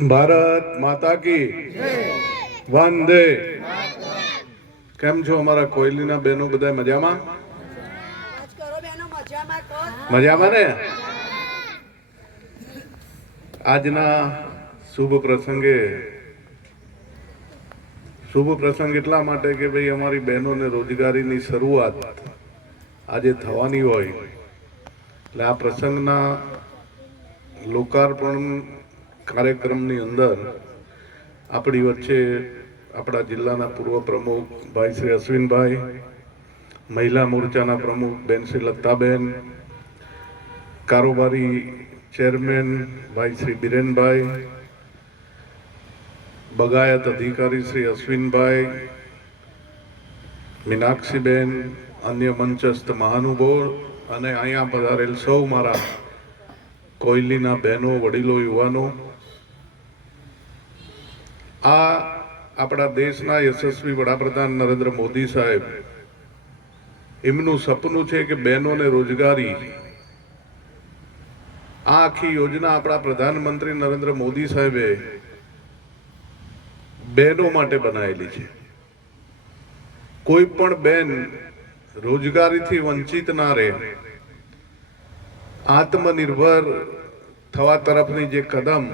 ભારત માતા કી. વંદે. કેમ છો અમારા કોયલીના બહેનો બધા મજામાં? મજામાં ને? આજના શુભ પ્રસંગે, શુભ પ્રસંગ એટલા માટે કે ભાઈ અમારી બહેનોને રોજગારીની શરૂઆત આજે થવાની હોય. એટલે આ પ્રસંગના લોકાર્પણ કાર્યક્રમની અંદર આપણી વચ્ચે આપણા જિલ્લાના પૂર્વ પ્રમુખ ભાઈ શ્રી અશ્વિનભાઈ, મહિલા મોરચાના પ્રમુખ બેન શ્રી લતાબેન, કારોબારી ચેરમેન ભાઈ શ્રી બિરેનભાઈ, બગાયત અધિકારી શ્રી અશ્વિનભાઈ, મીનાક્ષીબેન, અન્ય મંચસ્થ મહાનુભવ અને અહીંયા પધારેલ સૌ મારા કોયલીના બહેનો, વડીલો, યુવાનો, આ આપણા દેશના યશસ્વી વડાપ્રધાન નરેન્દ્ર મોદી સાહેબ, એમનું સપનું છે કે બહેનોને રોજગારી. આ આખી યોજના આપણા પ્રધાનમંત્રી નરેન્દ્ર મોદી સાહેબે બહેનો માટે બનાવેલી છે. કોઈ પણ બેન રોજગારીથી વંચિત ના રહે આત્મનિર્ભર થવા તરફની જે કદમ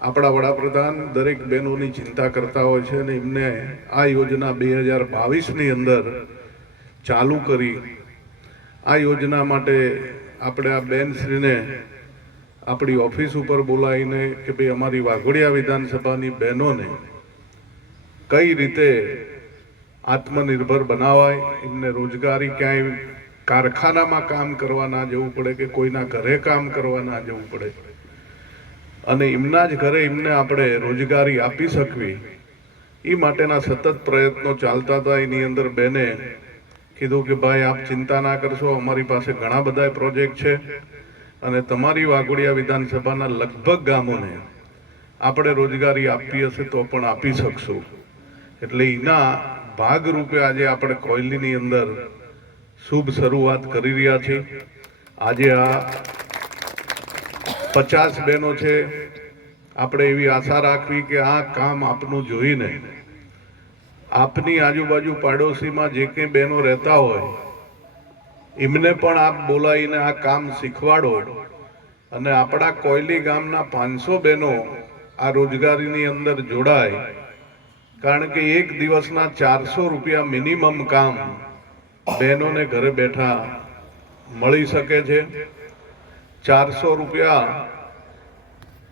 આપણા વડાપ્રધાન દરેક બહેનોની ચિંતા કરતા હોય છે અને એમને આ યોજના બે હજાર બાવીસની અંદર ચાલુ કરી. આ યોજના માટે આપણે આ બહેનશ્રીને આપણી ઓફિસ ઉપર બોલાવીને કે ભાઈ અમારી વાઘોડિયા વિધાનસભાની બહેનોને કઈ રીતે આત્મનિર્ભર બનાવાય, એમને રોજગારી ક્યાંય કારખાનામાં કામ કરવા ના જવું પડે કે કોઈના ઘરે કામ કરવા ના જવું પડે? અને એમના જ ઘરે એમને આપણે રોજગારી આપી શકવી એ માટેના સતત પ્રયત્નો ચાલતા હતા. એની અંદર બેને કીધું કે, ભાઈ, આપ ચિંતા ના કરશો, અમારી પાસે ઘણા બધા પ્રોજેક્ટ છે અને તમારી વાઘોડિયા વિધાનસભાના લગભગ ગામોને આપણે રોજગારી આપવી હશે તો પણ આપી શકશું. એટલે એના ભાગરૂપે આજે આપણે કોયલીની અંદર શુભ શરૂઆત કરી રહ્યા છે. આજે આ પચાસ બહેનો છે. આપણે એવી આશા રાખવી કે આ કામ આપનું જોઈને આપની આજુબાજુ પાડોશીમાં જે કંઈ બહેનો રહેતા હોય, એમને પણ આપ બોલાવીને આ કામ શીખવાડો. અને આપણા કોયલી ગામના પાંચસો બહેનો આ રોજગારીની અંદર જોડાય. કારણ કે એક દિવસના ચારસો રૂપિયા મિનિમમ કામ બહેનોને ઘરે બેઠા મળી શકે છે. ચારસો રૂપિયા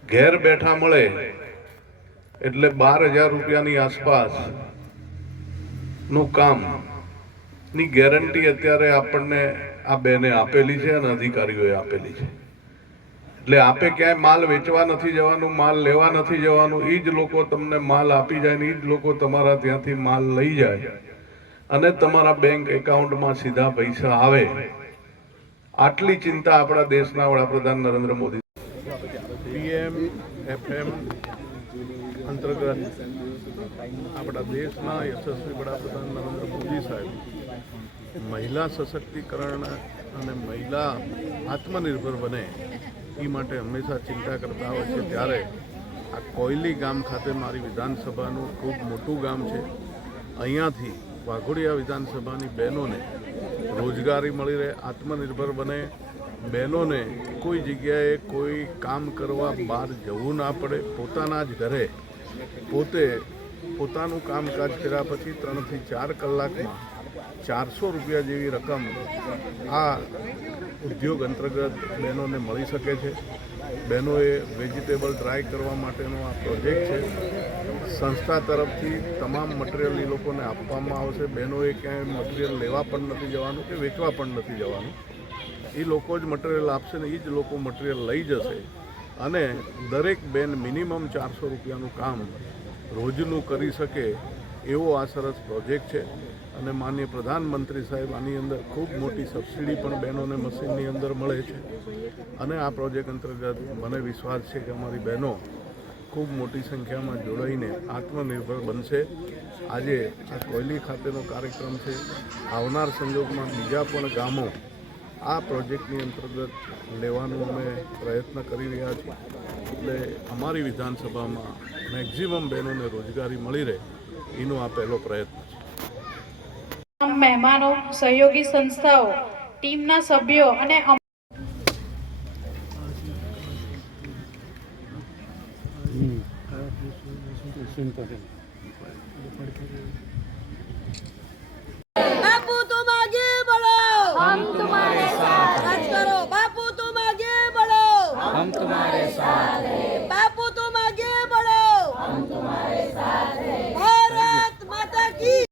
ઘેર બેઠા મળે એટલે બાર હજાર રૂપિયાની આસપાસનું કામ ગેરંટી અત્યારે આપણને આ બેને આપેલી છે અને અધિકારીઓએ આપેલી છે. એટલે આપે ક્યાંય માલ વેચવા નથી જવાનું, માલ લેવા નથી જવાનું એ જ લોકો તમને માલ આપી જાય ને એ જ લોકો તમારા ત્યાંથી માલ લઈ જાય. અને તમારા બેંક એકાઉન્ટમાં સીધા પૈસા આવે. આટલી ચિંતા આપણા દેશના વડાપ્રધાન નરેન્દ્ર મોદી. પીએમ, એફએમ અંતર્ગત આપણા દેશના યશસ્વી વડાપ્રધાન નરેન્દ્ર મોદી સાહેબ મહિલા સશક્તિકરણ અને મહિલા આત્મનિર્ભર બને એ માટે હંમેશા ચિંતા કરતા હોય છે. ત્યારે આ કોયલી ગામ ખાતે મારી વિધાનસભાનું ખૂબ મોટું ગામ છે. અહીંયાથી વાઘોડિયા વિધાનસભાની બહેનોને રોજગારી મળી રહે, આત્મનિર્ભર બને. બહેનોને કોઈ જગ્યાએ કોઈ કામ કરવા બહાર જવું ના પડે. પોતાના જ ઘરે પોતે પોતાનું કામકાજ કર્યા પછી ત્રણથી ચાર કલાકમાં ચારસો રૂપિયા જેવી રકમ આ ઉદ્યોગ અંતર્ગત બહેનોને મળી શકે છે. બહેનોએ વેજીટેબલ ડ્રાય કરવા માટેનો આ પ્રોજેક્ટ છે. સંસ્થા તરફથી તમામ મટીરિયલ એ લોકોને આપવામાં આવશે. બહેનોએ ક્યાંય મટીરિયલ લેવા પણ નથી જવાનું કે વેચવા પણ નથી જવાનું. એ લોકો જ મટીરિયલ આપશે ને એ જ લોકો મટીરિયલ લઈ જશે. અને દરેક બેન મિનિમમ ચારસો રૂપિયાનું કામ રોજનું કરી શકે એવો આ સરસ પ્રોજેક્ટ છે. અને માન્ય પ્રધાનમંત્રી સાહેબ આની અંદર ખૂબ મોટી સબસિડી પણ બહેનોને મશીનની અંદર મળે છે. અને આ પ્રોજેક્ટ અંતર્ગત મને વિશ્વાસ છે કે અમારી બહેનો ખૂબ મોટી સંખ્યામાં જોડાઈને આત્મનિર્ભર બનશે. આજે આ કોયલી ખાતેનો કાર્યક્રમ છે. આવનાર સંજોગમાં બીજા પણ ગામો આ પ્રોજેક્ટની અંતર્ગત લેવાનું અમે પ્રયત્ન કરી રહ્યા છીએ. એટલે અમારી વિધાનસભામાં મેક્ઝિમમ બહેનોને રોજગારી મળી રહે એનો આ પહેલો પ્રયત્ન છે. મહેમાનો સહયોગી સંસ્થાઓ ટીમના સભ્યો અને